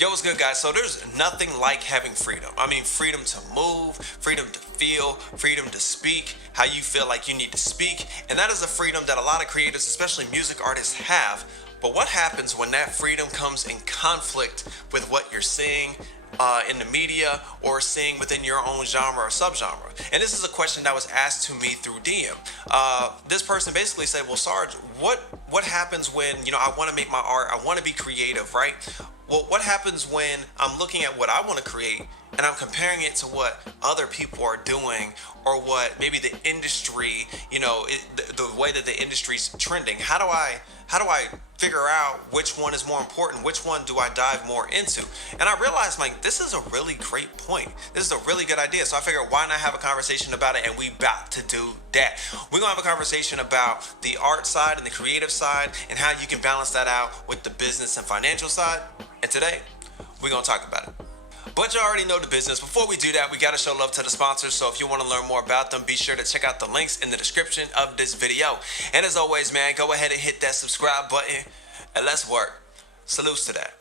Yo, what's good, guys? So there's nothing like having freedom. I mean, freedom to move, freedom to feel, freedom to speak how you feel like you need to speak. And that is a freedom that a lot of creators, especially music artists, have. But what happens when that freedom comes in conflict with what you're seeing in the media or seeing within your own genre or subgenre? And this is a question that was asked to me through DM. This person basically said, well, Sarge, what happens when, I want to make my art, I want to be creative, right? Well, what happens when I'm looking at what I want to create and I'm comparing it to what other people are doing or what maybe the industry, the way that the industry's trending? How do I figure out which one is more important? Which one do I dive more into? And I realized, like, this is a really great point. This is a really good idea. So I figured, why not have a conversation about it? And we about to do that. We're gonna have a conversation about the art side and the creative side and how you can balance that out with the business and financial side. And today, we're gonna talk about it. But you already know the business. Before we do that, we gotta show love to the sponsors. So if you wanna learn more about them, be sure to check out the links in the description of this video. And as always, man, go ahead and hit that subscribe button and let's work. Salutes to that.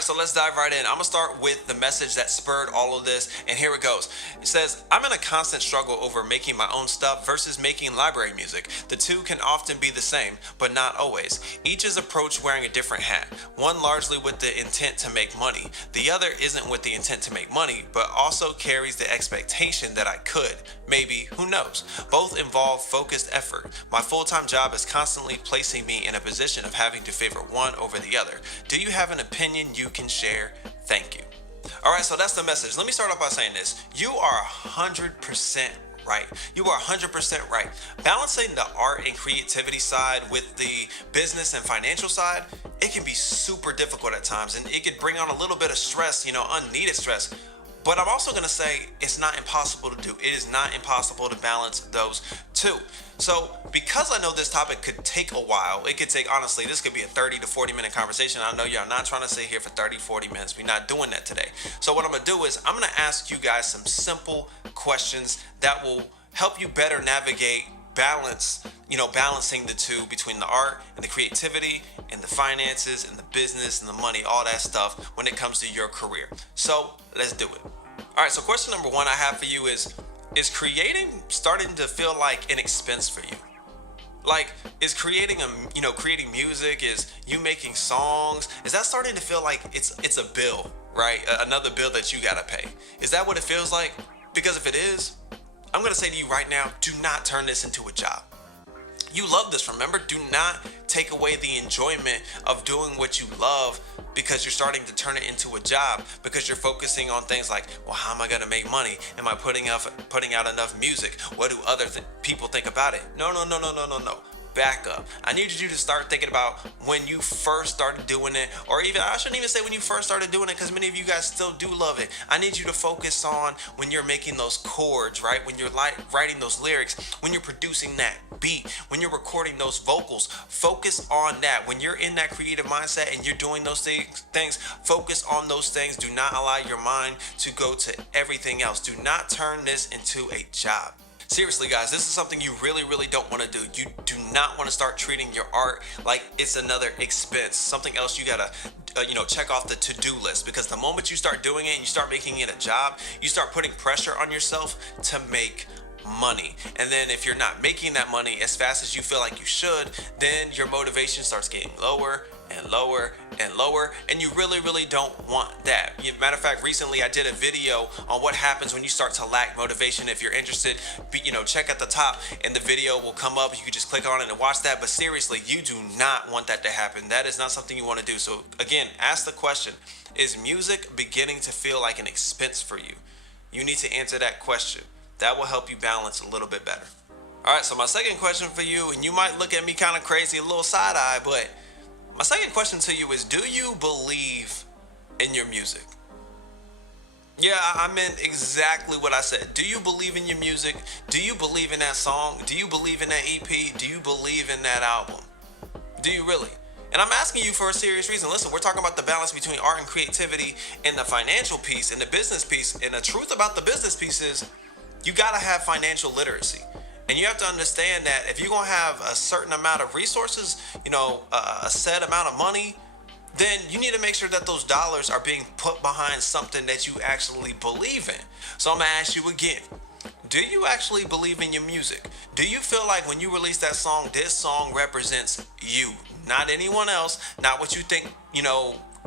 So let's dive right in. I'm gonna start with the message that spurred all of this, and here it goes. It says, I'm in a constant struggle over making my own stuff versus making library music. The two can often be the same, but not always. Each is approached wearing a different hat. One largely with the intent to make money. The other isn't with the intent to make money, but also carries the expectation that I could. Maybe, who knows? Both involve focused effort. My full-time job is constantly placing me in a position of having to favor one over the other. Do you have an opinion you can share? Thank you. All right, so that's the message. Let me start off by saying this. You are 100% right. You are 100% right. Balancing the art and creativity side with the business and financial side, it can be super difficult at times, and it could bring on a little bit of stress, unneeded stress. But I'm also going to say it's not impossible to do. It is not impossible to balance those two. So because I know this topic could take a while, it could take, honestly, this could be a 30 to 40 minute conversation. I know y'all not trying to sit here for 30, 40 minutes. We're not doing that today. So what I'm going to do is I'm going to ask you guys some simple questions that will help you better navigate balancing the two between the art and the creativity and the finances and the business and the money, all that stuff when it comes to your career. So let's do it. All right, so question number one I have for you is creating starting to feel like an expense for you? Like, is creating music, is you making songs, is that starting to feel like it's a bill, right? Another bill that you gotta pay. Is that what it feels like? Because if it is, I'm going to say to you right now, do not turn this into a job. You love this, remember? Do not take away the enjoyment of doing what you love because you're starting to turn it into a job, because you're focusing on things like, well, how am I going to make money? Am I putting out enough music? What do other people think about it? No. Back up. I need you to start thinking about when you first started doing it, or even, I shouldn't even say when you first started doing it, because many of you guys still do love it. I need you to focus on when you're making those chords, right? When you're writing those lyrics, when you're producing that beat, when you're recording those vocals. Focus on that. When you're in that creative mindset and you're doing those things, focus on those things. Do not allow your mind to go to everything else. Do not turn this into a job. Seriously, guys, this is something you really, really don't want to do. You do not want to start treating your art like it's another expense, something else you gotta check off the to-do list, because the moment you start doing it and you start making it a job, you start putting pressure on yourself to make money. And then if you're not making that money as fast as you feel like you should, then your motivation starts getting lower and lower and lower, and you really, really don't want that. Matter of fact, recently I did a video on what happens when you start to lack motivation. If you're interested, check at the top and the video will come up. You can just click on it and watch that. But seriously, you do not want that to happen. That is not something you want to do. So again, ask the question, is music beginning to feel like an expense for you? You need to answer that question. That will help you balance a little bit better. All right, so my second question for you, and you might look at me kind of crazy, a little side eye, but my second question to you is, do you believe in your music? Yeah, I meant exactly what I said. Do you believe in your music? Do you believe in that song? Do you believe in that EP? Do you believe in that album? Do you really? And I'm asking you for a serious reason. Listen, we're talking about the balance between art and creativity and the financial piece and the business piece. And the truth about the business piece is you got to have financial literacy. And you have to understand that if you're going to have a certain amount of resources, a set amount of money, then you need to make sure that those dollars are being put behind something that you actually believe in. So I'm going to ask you again. Do you actually believe in your music? Do you feel like when you release that song, this song represents you, not anyone else, not what you think,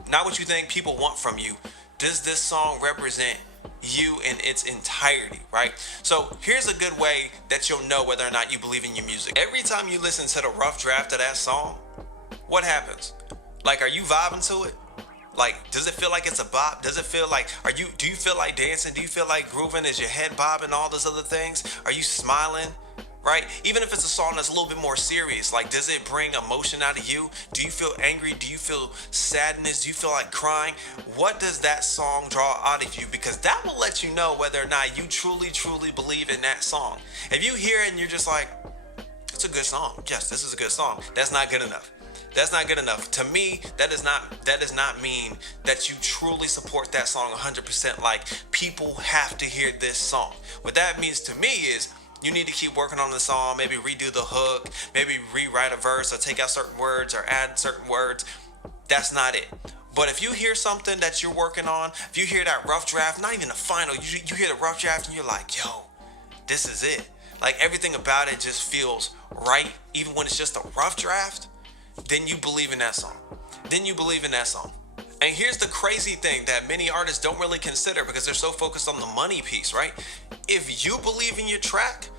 not what you think people want from you? Does this song represent you in its entirety, right? So here's a good way that you'll know whether or not you believe in your music. Every time you listen to the rough draft of that song, what happens? Like, are you vibing to it? Like, does it feel like it's a bop? Does it feel like, do you feel like dancing? Do you feel like grooving? Is your head bobbing? All those other things? Are you smiling? Right? Even if it's a song that's a little bit more serious, like, does it bring emotion out of you? Do you feel angry? Do you feel sadness? Do you feel like crying? What does that song draw out of you? Because that will let you know whether or not you truly, truly believe in that song. If you hear it and you're just like, it's a good song. Yes, this is a good song. That's not good enough. That's not good enough. To me, that does not mean that you truly support that song 100%. Like, people have to hear this song. What that means to me is you need to keep working on the song, maybe redo the hook, maybe rewrite a verse or take out certain words or add certain words. That's not it. But if you hear something that you're working on, if you hear that rough draft, not even the final, you hear the rough draft and you're like, yo, this is it. Like, everything about it just feels right, even when it's just a rough draft. Then you believe in that song. Then you believe in that song. And here's the crazy thing that many artists don't really consider because they're so focused on the money piece, right? If you believe in your track,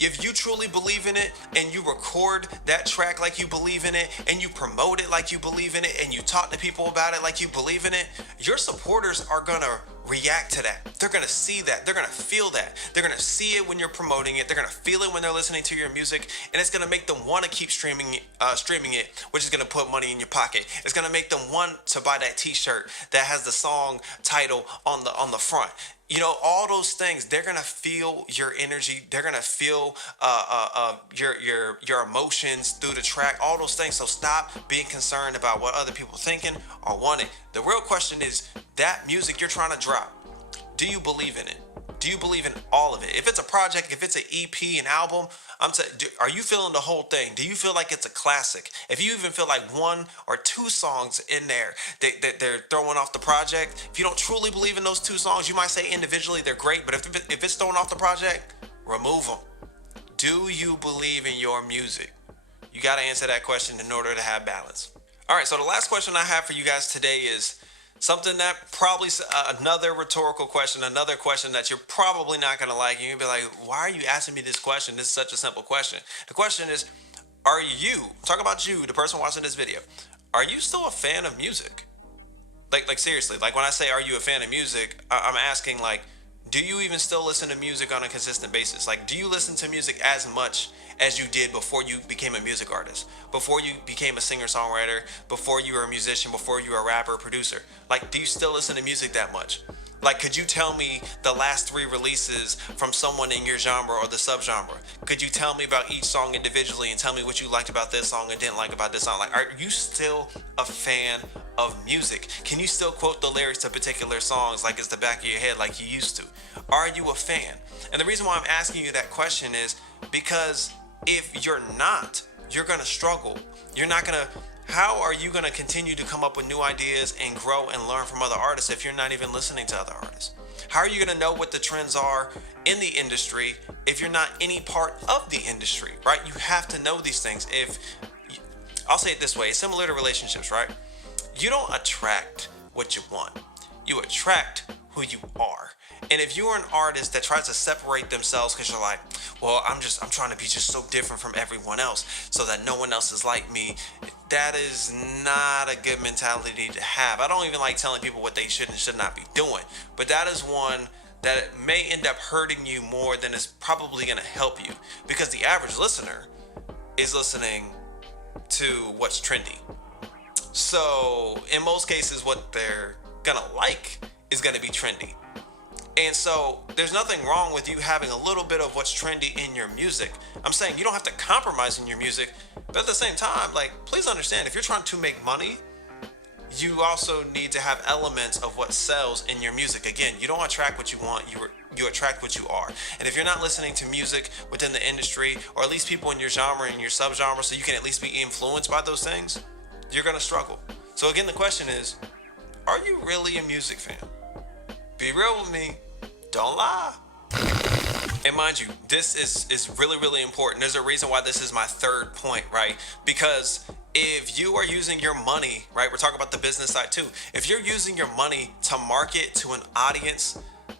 if you truly believe in it and you record that track like you believe in it and you promote it like you believe in it and you talk to people about it like you believe in it, your supporters are gonna react to that. They're gonna see that. They're gonna feel that. They're gonna see it when you're promoting it. They're gonna feel it when they're listening to your music, and it's gonna make them want to keep streaming it, which is gonna put money in your pocket. It's gonna make them want to buy that T-shirt that has the song title on the front. All those things. They're gonna feel your energy. They're gonna feel your emotions through the track. All those things. So stop being concerned about what other people thinking or wanting. The real question is that music you're trying to drop. Do you believe in it? Do you believe in all of it? If it's a project, if it's an EP, an album, are you feeling the whole thing? Do you feel like it's a classic? If you even feel like one or two songs in there that they're throwing off the project, if you don't truly believe in those two songs, you might say individually they're great, but if it's thrown off the project, remove them. Do you believe in your music? You got to answer that question in order to have balance. All right, so the last question I have for you guys today is something that probably another rhetorical question, another question that you're probably not going to like. You're going to be like, why are you asking me this question? This is such a simple question. The question is, talk about you, the person watching this video, are you still a fan of music? Like seriously, like when I say, are you a fan of music, I'm asking, like, do you even still listen to music on a consistent basis? Like, do you listen to music as much as you did before you became a music artist, before you became a singer-songwriter, before you were a musician, before you were a rapper, producer? Like, do you still listen to music that much? Like, could you tell me the last 3 releases from someone in your genre or the subgenre? Could you tell me about each song individually and tell me what you liked about this song and didn't like about this song? Like, are you still a fan of music? Can you still quote the lyrics to particular songs like it's the back of your head like you used to? Are you a fan? And the reason why I'm asking you that question is because if you're not, you're going to struggle. How are you going to continue to come up with new ideas and grow and learn from other artists if you're not even listening to other artists? How are you going to know what the trends are in the industry if you're not any part of the industry, right? You have to know these things. I'll say it this way, it's similar to relationships, right? You don't attract what you want. You attract who you are. And if you're an artist that tries to separate themselves because you're like, well, I'm trying to be just so different from everyone else so that no one else is like me, that is not a good mentality to have. I don't even like telling people what they should and should not be doing, but that is one that may end up hurting you more than it's probably going to help you, because the average listener is listening to what's trendy. So in most cases, what they're gonna like is gonna be trendy. And so there's nothing wrong with you having a little bit of what's trendy in your music. I'm saying you don't have to compromise in your music, but at the same time, like, please understand, if you're trying to make money, you also need to have elements of what sells in your music. Again, you don't attract what you want, you attract what you are. And if you're not listening to music within the industry, or at least people in your genre and your subgenre, so you can at least be influenced by those things, you're gonna struggle. So again, the question is, are you really a music fan? Be real with me. Don't lie. And mind you, this is really, really important. There's a reason why this is my third point, right? Because if you are using your money, right, we're talking about the business side too. If you're using your money to market to an audience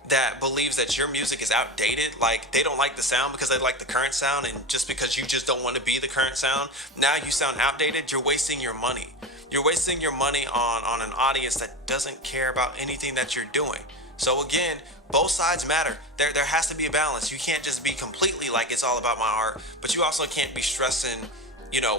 that believes that your music is outdated, like they don't like the sound because they like the current sound, and just because you just don't want to be the current sound, now you sound outdated, you're wasting your money. You're wasting your money on an audience that doesn't care about anything that you're doing. So again, both sides matter. There has to be a balance. You can't just be completely like it's all about my art, but you also can't be stressing,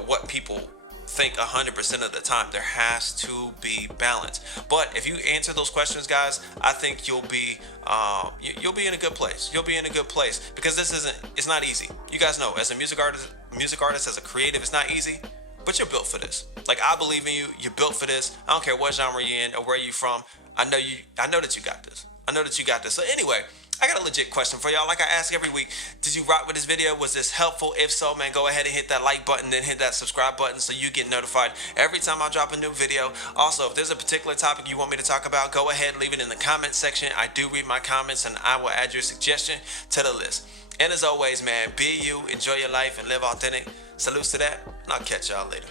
what people think 100% of the time. There has to be balance. But if you answer those questions, guys, I think you'll be in a good place. You'll be in a good place, because it's not easy. You guys know, as a music artist, as a creative, it's not easy. But you're built for this. Like, I believe in you. You're built for this. I don't care what genre you're in or where you're from. I know that you got this. So anyway, I got a legit question for y'all. Like I ask every week, did you rock with this video? Was this helpful? If so, man, go ahead and hit that like button, then hit that subscribe button so you get notified every time I drop a new video. Also, if there's a particular topic you want me to talk about, go ahead and leave it in the comment section. I do read my comments, and I will add your suggestion to the list. And as always, man, be you, enjoy your life, and live authentic. Salutes to that, and I'll catch y'all later.